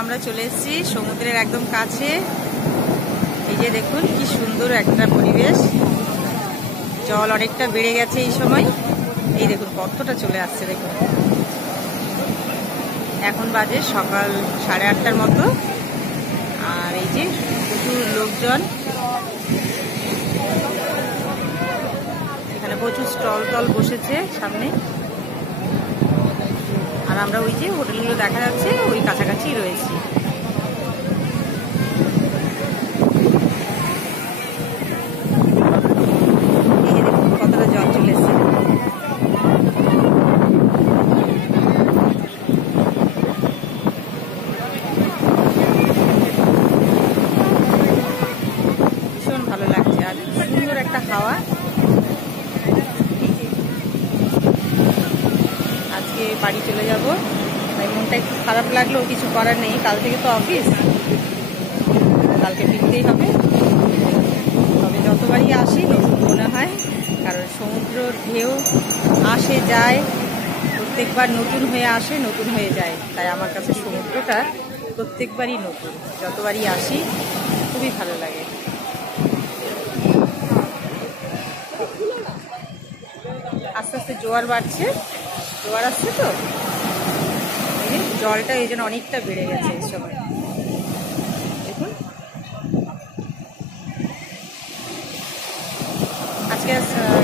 আমরা চলে এসেছি সমুদ্রের একদম কাছে। এই যে দেখুন কি সুন্দর একটা পরিবেশ। জল অনেকটা বেড়ে গেছে এই সময়। এই দেখুন কতটা চলে আসছে দেখুন। এখন বাজে সকাল 8:30টার মতো। আর এই যে প্রচুর লোকজন, এখানে প্রচুর স্টল বসেছে সামনে। আর আমরা ওই যে হোটেলগুলো দেখা যাচ্ছে ওই কাছাকাছি রয়েছি। কতটা জল চলে এসেছে। ভীষণ ভালো লাগছে আর সুন্দর একটা হাওয়া। আজকে বাড়ি চলে যাব, তাই মনটা একটু খারাপ লাগলেও কিছু করার নেই। কাল থেকে তো অফিস, কালকে ফিরতেই হবে। তবে যতবারই আসি নতুন মনে হয়, কারণ সমুদ্র ঢেউ আসে যায়, প্রত্যেকবার নতুন হয়ে আসে, নতুন হয়ে যায়। তাই আমার কাছে সমুদ্রটা প্রত্যেকবারই নতুন। যতবারই আসি খুবই ভালো লাগে। আস্তে আস্তে জোয়ার বাড়ছে, জোয়ার আসছে তো জলটা এই জন্য অনেকটা বেড়ে গেছে এই সময়। দেখুন আজকে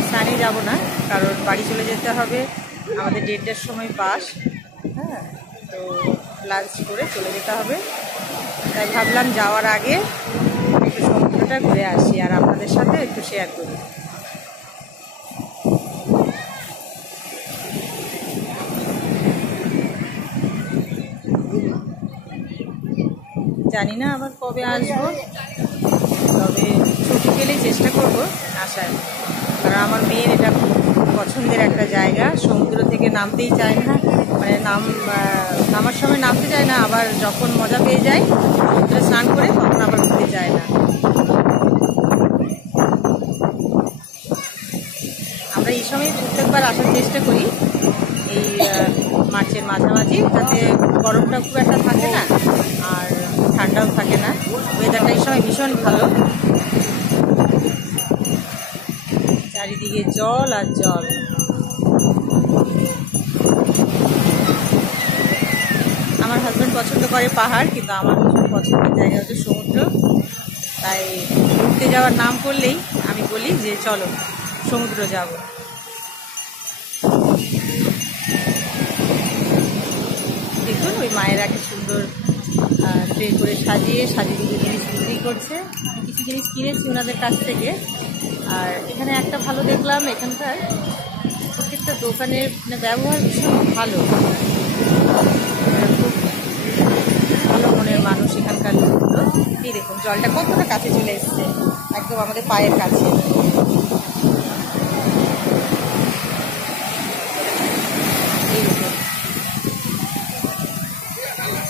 স্নানে যাব না, কারণ বাড়ি চলে যেতে হবে। আমাদের 1:30টার সময় বাস। হ্যাঁ, তো লাঞ্চ করে চলে যেতে হবে। তাই ভাবলাম যাওয়ার আগে একটু সমুদ্রটা ঘুরে আসি আর আপনাদের সাথে একটু শেয়ার করি। জানি না আবার কবে আসবো, তবে ছুটি পেলেই চেষ্টা করব আসার। কারণ আমার মেয়ের এটা খুব পছন্দের একটা জায়গা। সমুদ্র থেকে নামতেই চায় না, মানে নামার সময় নামতে চায় না, আবার যখন মজা পেয়ে যায় সমুদ্রে স্নান করে তখন আবার উঠতে চায় না। আমরা এই সময় প্রত্যেকবার আসার চেষ্টা করি, এই মার্চের মাঝামাঝি, যাতে গরমটা খুব একটা থাকে না আর ঠান্ডাও থাকে না। ওয়েদারটা এই সময় ভীষণ ভালো, চারিদিকে জল আর জল। আমার হাজব্যান্ড পছন্দ করে পাহাড়, কিন্তু আমার ভীষণ পছন্দের জায়গা হচ্ছে সমুদ্র। তাই ঘুরতে যাওয়ার নাম করলেই আমি বলি যে চলো সমুদ্র যাব। দেখুন ওই মায়েরা কি সুন্দর ট্রে করে সাজিয়ে কিছু জিনিস বিক্রি করছে। আমি কিছু জিনিস কিনেছি ওনাদের কাছ থেকে। আর এখানে একটা ভালো দেখলাম, এখানকার প্রত্যেকটা দোকানের মানে ব্যবহার ভীষণ ভালো। খুব ভালো মনের মানুষ এখানকার লোকগুলো। এই দেখুন জলটা কতটা কাছে চলে এসছে, একদম আমাদের পায়ের কাছে। এই দেখুন,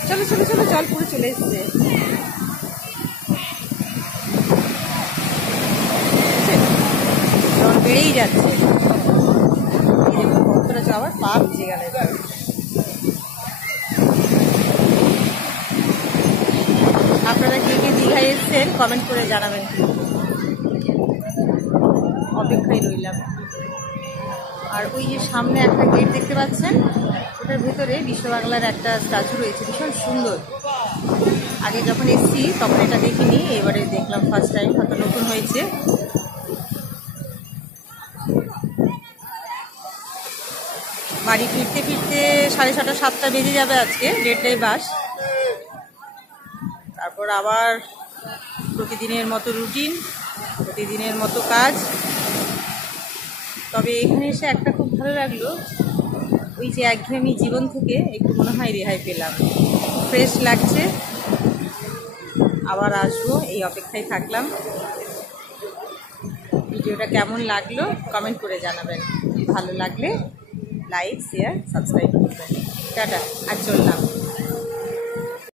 চলো চলো চলো, জল পুরো চলে এসছে। জল বেড়েই যাচ্ছে, কতটা যাওয়ার পা ভিজে গেল। আপনারা কে কে দীঘায় এসছেন কমেন্ট করে জানাবেন। অপেক্ষায় রইলাম। আর ওই যে সামনে একটা গেট দেখতে পাচ্ছেন, ওটার ভেতরে বিশ্ব বাংলার একটা স্ট্যাচু রয়েছে, ভীষণ সুন্দর। আগে যখন এসছি তখন এটা দেখিনি, এবারে দেখলাম ফার্স্ট টাইম, হয়তো নতুন হয়েছে। বাড়ি ফিরতে ফিরতে 6:30 7টা বেজে যাবে আজকে, 1:30টায় বাস। তারপর আবার প্রতিদিনের মতো রুটিন, প্রতিদিনের মতো কাজ। তবে এখানে এসে একটা খুব ভালো লাগলো, ওই যে একঘেয়েমি জীবন থেকে একটু মনে হয় রেহাই পেলাম, ফ্রেশ লাগছে। আবার আসবো এই অপেক্ষায় থাকলাম। ভিডিওটা কেমন লাগলো কমেন্ট করে জানাবেন। ভালো লাগলে লাইক শেয়ার সাবস্ক্রাইব করবেন। টাটা, আর চললাম।